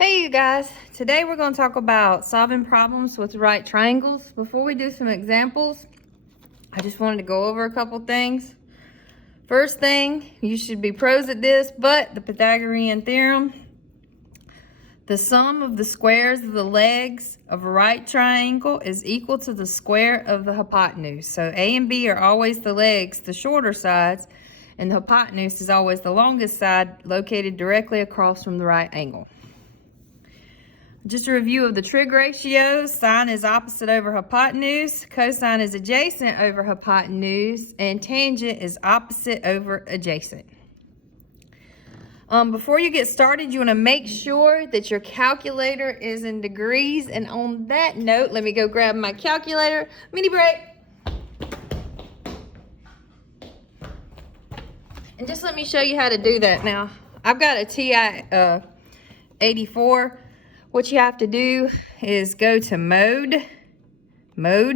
Hey you guys, today we're going to talk about solving problems with right triangles. Before we do some examples, I just wanted to go over a couple things. First thing, you should be pros at this, but the Pythagorean Theorem. The sum of the squares of the legs of a right triangle is equal to the square of the hypotenuse. So A and B are always the legs, the shorter sides, and the hypotenuse is always the longest side located directly across from the right angle. Just a review of the trig ratios. Sine is opposite over hypotenuse, cosine is adjacent over hypotenuse, and tangent is opposite over adjacent. Before you get started, you want to make sure that your calculator is in degrees. And on that note, let me go grab my calculator. Mini break. And just let me show you how to do that now. I've got a TI 84. What you have to do is go to mode. All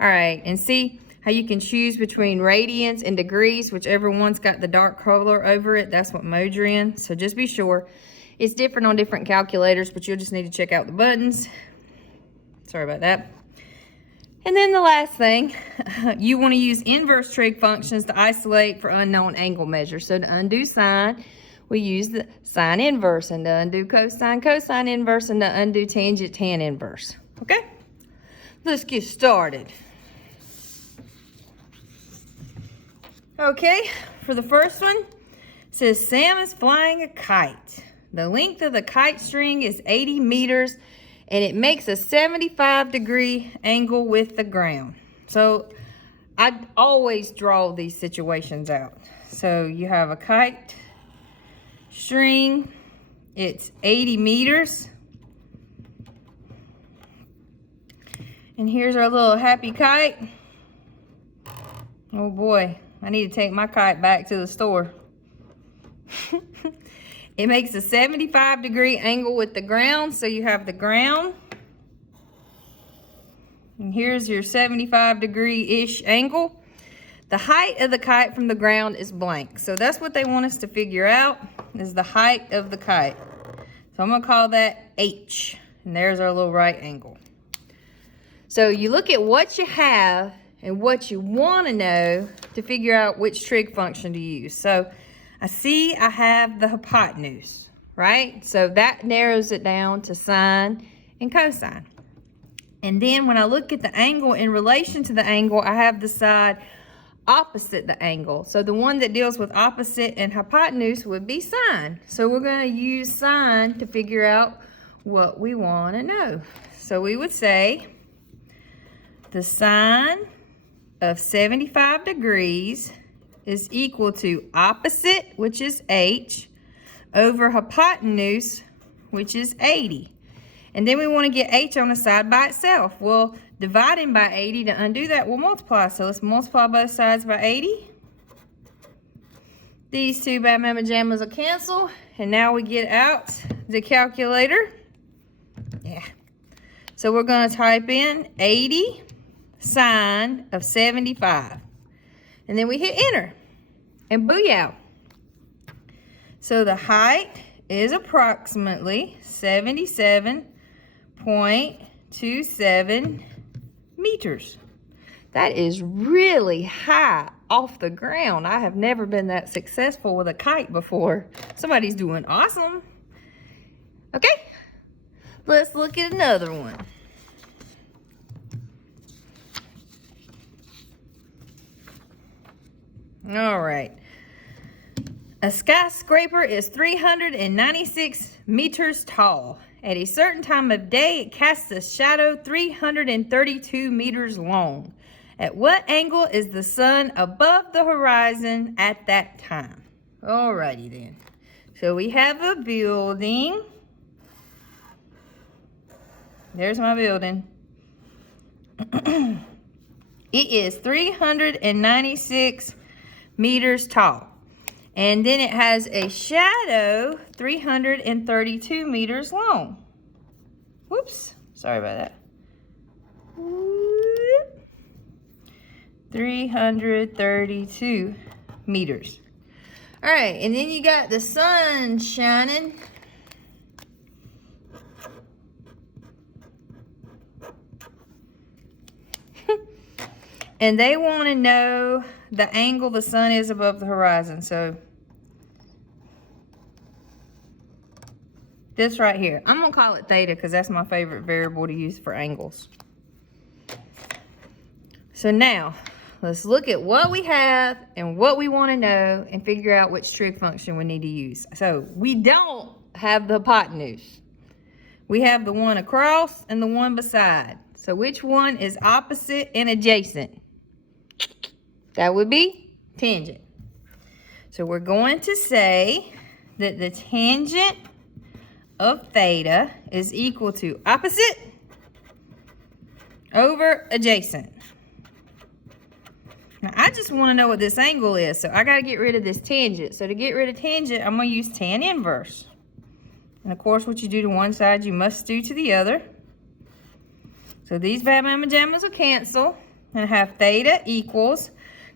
right, and see how you can choose between radians and degrees, whichever one's got the dark color over it, that's what mode you're in. So just be sure. It's different on different calculators, but you'll just need to check out the buttons. Sorry about that. And then the last thing, you want to use inverse trig functions to isolate for unknown angle measures. So to undo sine, we use the sine inverse, and to undo cosine, cosine inverse, and to undo tangent, tan inverse. Okay? Let's get started. Okay, for the first one, it says Sam is flying a kite. The length of the kite string is 80 meters, and it makes a 75-degree angle with the ground. So I always draw these situations out. So you have a kite string, it's 80 meters. And here's our little happy kite. Oh boy, I need to take my kite back to the store. It makes a 75-degree angle with the ground, so you have the ground. And here's your 75-degree-ish angle. The height of the kite from the ground is blank. So that's what they want us to figure out, is the height of the kite. So I'm going to call that H. And there's our little right angle. So you look at what you have and what you want to know to figure out which trig function to use. So I see I have the hypotenuse, right? So that narrows it down to sine and cosine. And then when I look at the angle in relation to the angle, I have the side opposite the angle. So the one that deals with opposite and hypotenuse would be sine. So we're going to use sine to figure out what we want to know. So we would say the sine of 75 degrees is equal to opposite, which is H, over hypotenuse, which is 80. And then we want to get H on the side by itself. Well, dividing by 80 to undo that, we'll multiply. So let's multiply both sides by 80. These two bad mama jammas will cancel. And now we get out the calculator. Yeah. So we're going to type in 80 sine of 75. And then we hit enter. And booyah. So the height is approximately 77.27 meters. That is really high off the ground. I have never been that successful with a kite before. Somebody's doing awesome. Okay, let's look at another one. All right. A skyscraper is 396 meters tall. At a certain time of day, it casts a shadow 332 meters long. At what angle is the sun above the horizon at that time? Alrighty then. So we have a building. There's my building. It is 396 meters tall. And then it has a shadow 332 meters long. Whoops, sorry about that. 332 meters. All right, and then you got the sun shining. And they want to know the angle the sun is above the horizon. So this right here, I'm going to call it theta because that's my favorite variable to use for angles. So now, let's look at what we have and what we want to know and figure out which trig function we need to use. So we don't have the hypotenuse. We have the one across and the one beside. So which one is opposite and adjacent? That would be tangent. So we're going to say that the tangent of theta is equal to opposite over adjacent. Now I just want to know what this angle is, so I got to get rid of this tangent. So to get rid of tangent, I'm going to use tan inverse. And of course, what you do to one side, you must do to the other. So these Batman Majamas will cancel and have theta equals.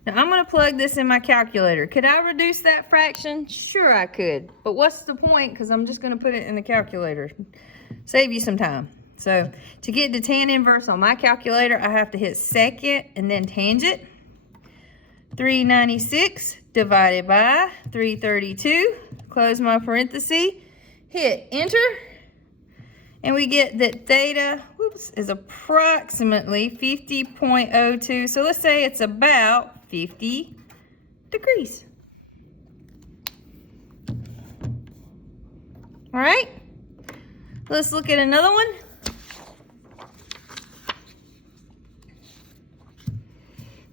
Now I'm going to plug this in my calculator. Could I reduce that fraction? Sure I could. But what's the point? Because I'm just going to put it in the calculator. Save you some time. So to get the tan inverse on my calculator, I have to hit second and then tangent. 396 divided by 332. Close my parenthesis. Hit enter. And we get that theta, is approximately 50.02. So let's say it's about 50 degrees. All right, let's look at another one.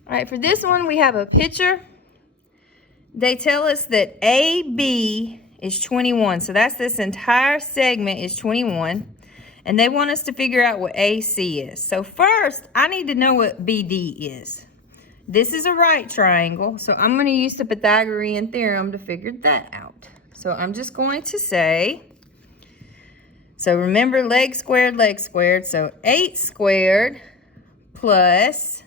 All right, for this one, we have a picture. They tell us that AB is 21. So that's this entire segment is 21. And they want us to figure out what AC is. So first, I need to know what BD is. This is a right triangle, so I'm going to use the Pythagorean Theorem to figure that out. So I'm just going to say, so remember leg squared, so 8 squared plus,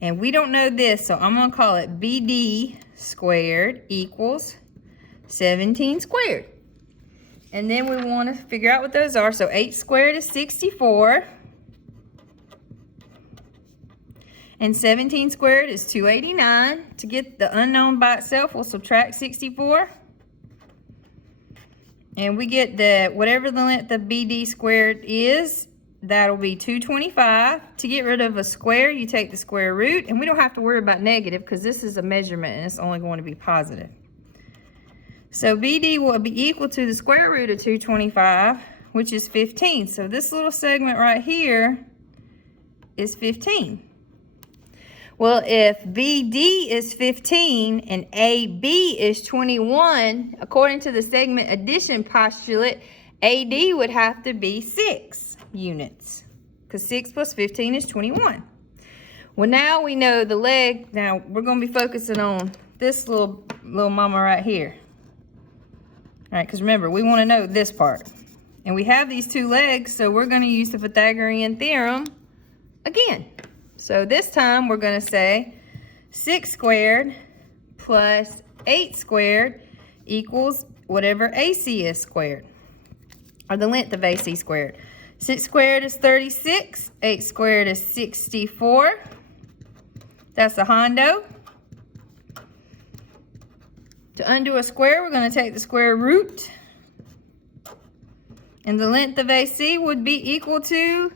and we don't know this, so I'm going to call it BD squared equals 17 squared. And then we want to figure out what those are. So 8 squared is 64. And 17 squared is 289. To get the unknown by itself, we'll subtract 64. And we get the, whatever the length of BD squared is, that'll be 225. To get rid of a square, you take the square root. And we don't have to worry about negative because this is a measurement and it's only going to be positive. So BD will be equal to the square root of 225, which is 15. So this little segment right here is 15. Well, if BD is 15 and AB is 21, according to the segment addition postulate, AD would have to be 6 units, because 6 plus 15 is 21. Well, now we know the leg. Now we're going to be focusing on this little mama right here. All right, because remember, we want to know this part. And we have these two legs, so we're going to use the Pythagorean Theorem again. So this time we're going to say 6 squared plus 8 squared equals whatever AC is squared, or the length of AC squared. 6 squared is 36, 8 squared is 64. That's a hondo. To undo a square, we're going to take the square root. And the length of AC would be equal to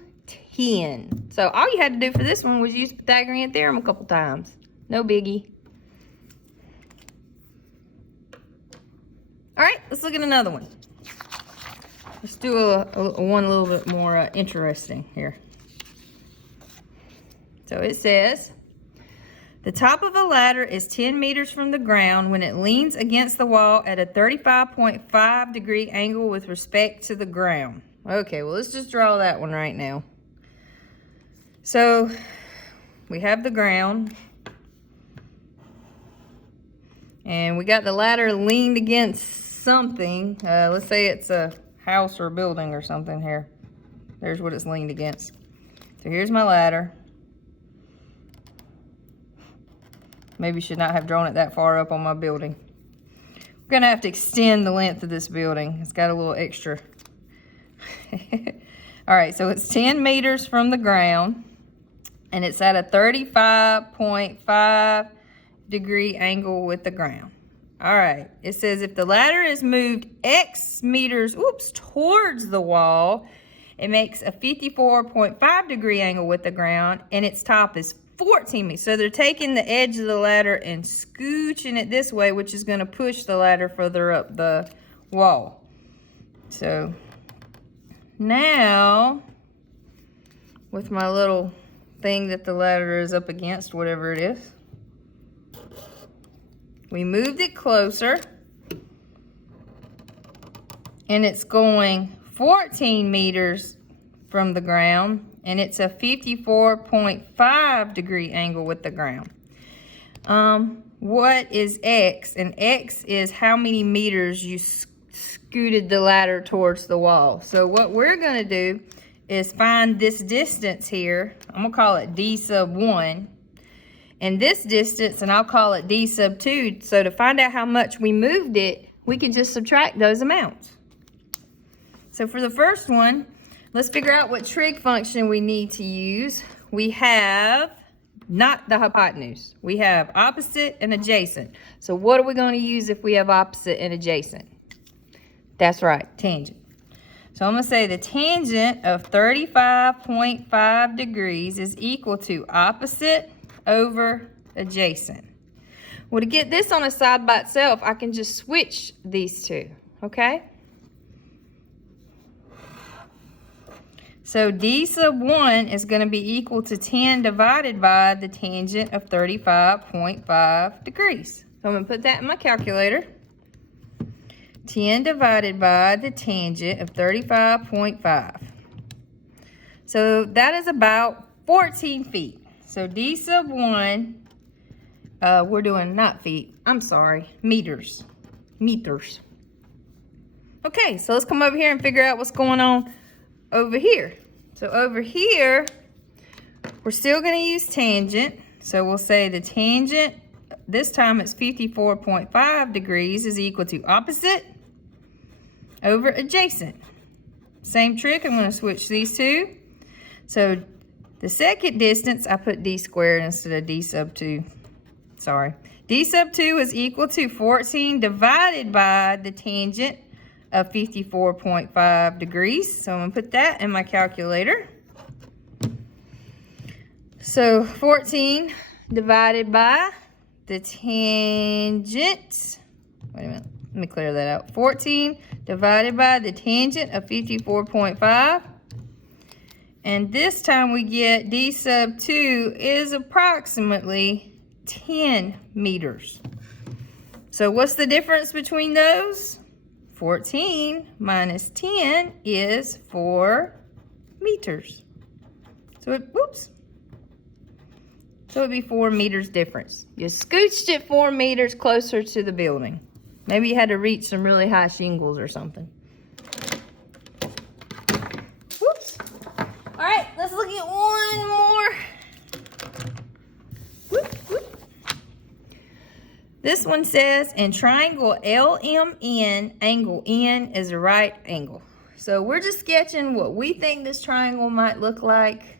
10. So all you had to do for this one was use Pythagorean Theorem a couple times. No biggie. All right, let's look at another one. Let's do one a little bit more interesting here. So it says, the top of a ladder is 10 meters from the ground when it leans against the wall at a 35.5 degree angle with respect to the ground. Okay, well, let's just draw that one right now. So we have the ground. And we got the ladder leaned against something. Let's say it's a house or a building or something here. There's what it's leaned against. So here's my ladder. Maybe should not have drawn it that far up on my building. We're gonna have to extend the length of this building. It's got a little extra. All right, so it's 10 meters from the ground. and it's at a 35.5 degree angle with the ground. All right, it says if the ladder is moved X meters, towards the wall, it makes a 54.5 degree angle with the ground, and its top is 14 meters. So they're taking the edge of the ladder and scooching it this way, which is gonna push the ladder further up the wall. So now, with my little thing that the ladder is up against, whatever it is, we moved it closer, and it's going 14 meters from the ground, and it's a 54.5 degree angle with the ground. What is X? And X is how many meters you scooted the ladder towards the wall. So what we're gonna do is find this distance here. I'm gonna call it D sub 1. And this distance, and I'll call it D sub 2. So to find out how much we moved it, we can just subtract those amounts. So for the first one, let's figure out what trig function we need to use. We have not the hypotenuse. We have opposite and adjacent. So what are we going to use if we have opposite and adjacent? That's right, tangent. So I'm going to say the tangent of 35.5 degrees is equal to opposite over adjacent. Well, to get this on a side by itself, I can just switch these two, okay? So D sub 1 is going to be equal to 10 divided by the tangent of 35.5 degrees. So I'm going to put that in my calculator. 10 divided by the tangent of 35.5. So that is about 14 feet. So D sub 1, we're doing not feet, I'm sorry, meters. Meters. Okay, so let's come over here and figure out what's going on over here. So over here, we're still going to use tangent. So we'll say the tangent, this time it's 54.5 degrees, is equal to opposite over adjacent. Same trick, I'm going to switch these two. So the second distance, I put D squared instead of D sub 2. Sorry. D sub 2 is equal to 14 divided by the tangent of 54.5 degrees. So I'm going to put that in my calculator. So 14 divided by the tangent. Wait a minute. Let me clear that out. 14 divided by the tangent of 54.5. And this time we get D sub 2 is approximately 10 meters. So what's the difference between those? 14 minus 10 is 4 meters. So it'd be 4 meters difference. You scooched it 4 meters closer to the building. Maybe you had to reach some really high shingles or something. All right, let's look at one more. This one says, in triangle LMN, angle N is a right angle. So we're just sketching what we think this triangle might look like.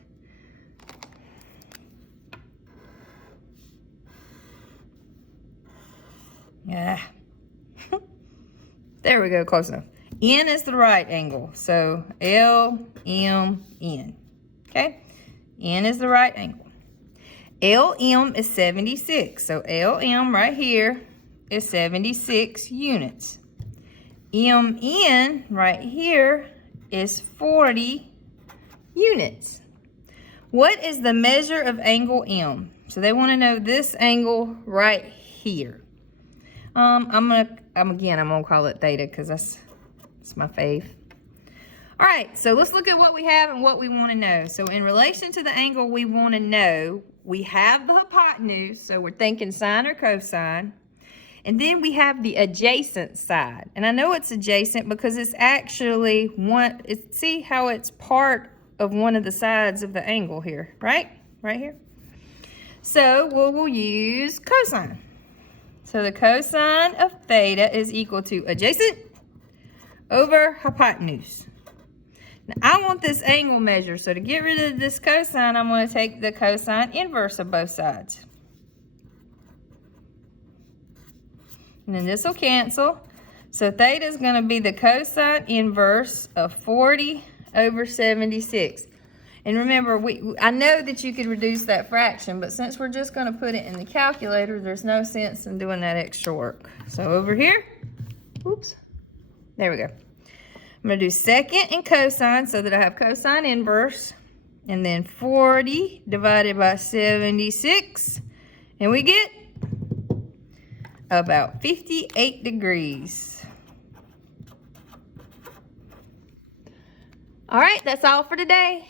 Yeah. There we go, close enough. N is the right angle, so LMN, okay? N is the right angle. LM is 76, so LM right here is 76 units. MN right here is 40 units. What is the measure of angle M? So they want to know this angle right here. I'm gonna call it theta because that's my fave. All right, so let's look at what we have and what we want to know. So in relation to the angle we want to know, we have the hypotenuse, so we're thinking sine or cosine. And then we have the adjacent side. And I know it's adjacent because it's actually see how it's part of one of the sides of the angle here, right? Right here. So we'll use cosine. So the cosine of theta is equal to adjacent over hypotenuse. Now, I want this angle measure, so to get rid of this cosine, I'm going to take the cosine inverse of both sides. And then this will cancel. So theta is going to be the cosine inverse of 40 over 76. And remember, I know that you could reduce that fraction, but since we're just going to put it in the calculator, there's no sense in doing that extra work. So over here, oops, there we go. I'm going to do second and cosine so that I have cosine inverse. And then 40 divided by 76. And we get about 58 degrees. All right, that's all for today.